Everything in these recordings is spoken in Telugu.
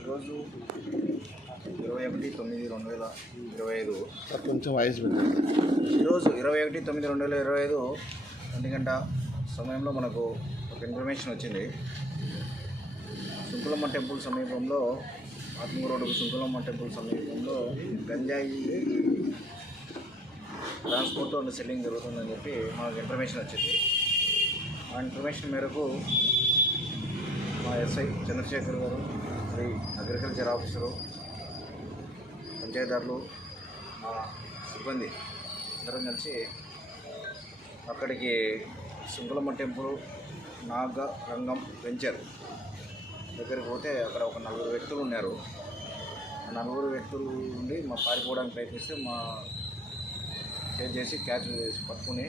ఈరోజు ఇరవై ఒకటి తొమ్మిది రెండు వేల ఇరవై ఐదు. కొంచెం వాయిస్ ఈరోజు ఇరవై ఒకటి తొమ్మిది రెండు వేల ఇరవై ఐదు ఒంటి గంట సమయంలో మనకు ఒక ఇన్ఫర్మేషన్ వచ్చింది. సుంకులమ్మ టెంపుల్ సమీపంలో ఆత్మూరు రోడ్డు సుంకులమ్మ టెంపుల్ సమీపంలో గంజాయి ట్రాన్స్పోర్ట్ అండ్ సెల్లింగ్ జరుగుతుందని చెప్పి మనకు ఇన్ఫర్మేషన్ వచ్చింది. ఆ ఇన్ఫర్మేషన్ మేరకు మా ఎస్ఐ చంద్రశేఖర్ గారు మరి అగ్రికల్చర్ ఆఫీసరు పంచాయతీదారులు మా సిబ్బంది అందరం కలిసి అక్కడికి సుంకులమ్మ టెంపుల్ నాగ రంగం వెంచర్ దగ్గరికి పోతే అక్కడ ఒక నలుగురు వ్యక్తులు ఉన్నారు. నలుగురు వ్యక్తులు ఉండి మా పారిపోవడానికి ప్రయత్నిస్తే మా చేజ్ చేసి క్యాచ్ చేసి పట్టుకుని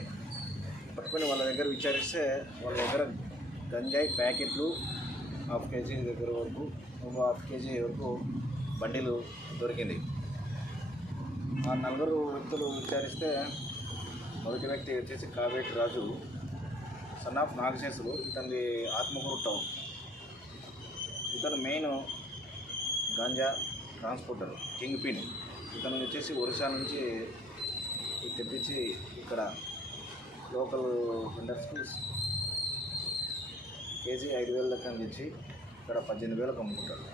పట్టుకుని వాళ్ళ దగ్గర విచారిస్తే వాళ్ళ దగ్గర గంజాయి ప్యాకెట్లు హాఫ్ కేజీ దగ్గర వరకు ఒక హాఫ్ కేజీ వరకు బండిలు దొరికింది. ఆ నలుగురు వ్యక్తులు విచారిస్తే మొదటి వ్యక్తి వచ్చేసి కావేటి రాజు సన్ ఆఫ్ నాగశేషులు ఇతని ఆత్మకూరు టౌన్ ఇతను main ganja transporter kingpin. ఇతను వచ్చేసి ఒరిస్సా నుంచి తెప్పించి ఇక్కడ లోకల్ వెండర్స్కి కేజీ ఐదు వేల లెక్క తెచ్చి ఇక్కడ పద్దెనిమిది వేలకు అమ్ముకుంటాడు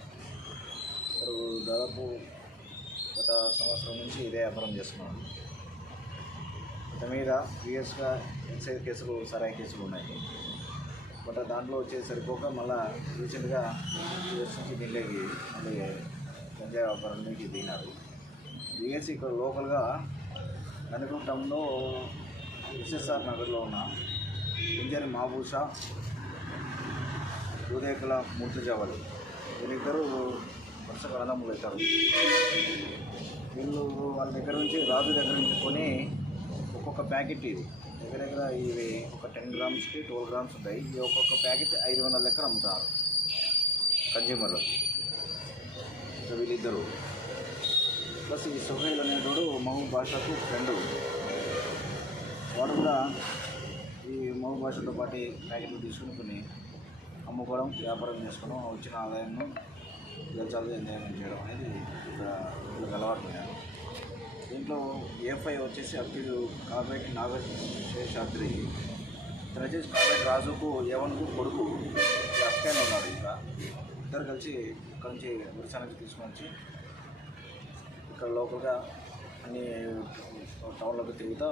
ఇప్పుడు దాదాపు గత సంవత్సరం నుంచి ఇదే వ్యాపారం చేస్తున్నాడు ఇతని మీద ప్రీవియస్గా ఎక్సైజ్ కేసులు సరాయి కేసులు ఉన్నాయి. బట్ దాంట్లో వచ్చేసరిపోక సరిపోక మళ్ళా రీసెంట్గా యూఎస్ నుంచి దీనిలోకి మళ్ళీ గంజా వ్యాపారానికి దిగినారు. దిగేసి ఇక్కడ లోకల్గా నందిగూడ టౌన్లో ఎస్ఎస్ఆర్ నగర్లో ఉన్న ఇంజన్ మాబూషా ఉదయకల ముర్తుజావాలు వీళ్ళిద్దరూ వరుసగా అన్నదమ్ములు అవుతారు. వీళ్ళు వాళ్ళ దగ్గర నుంచి రాజు దగ్గర నుంచి కొని ఒక్కొక్క ప్యాకెట్ ఇది. దగ్గర దగ్గర ఇవి ఒక టెన్ గ్రామ్స్కి ట్వెల్వ్ గ్రామ్స్ ఉంటాయి. ఇవి ఒక్కొక్క ప్యాకెట్ ఐదు వందల లెక్కన అమ్ముతారు కన్జ్యూమర్లు వీళ్ళిద్దరు. ప్లస్ ఈ సుహైల్ అనేటోడు మహు భాషకు ఫ్రెండ్. వాడు కూడా ఈ మహు భాషతో పాటు ప్యాకెట్లు తీసుకుని కొన్ని అమ్ముకోవడం వ్యాపారం చేసుకోవడం వచ్చిన ఆదాయంను గెలిచాలి ఎంజాయ్మెంట్ చేయడం అనేది ఇక్కడ వీళ్ళకి అలవాటు ఉన్నారు దీంట్లో ఏఫ్ఐ వచ్చేసి అప్పీలు కావేటి నాగశేషాద్రి ఇతను వచ్చేసి కావేటి రాజుకు యవన్కు కొడుకు అస్కాన్ ఉన్నారు ఇంకా. ఇద్దరు కలిసి ఇక్కడ నుంచి ఒరిసా నుంచి తీసుకొని వచ్చి ఇక్కడ లోకల్గా అన్ని టౌన్లోకి తిరుగుతూ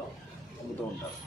అమ్ముతూ ఉంటారు.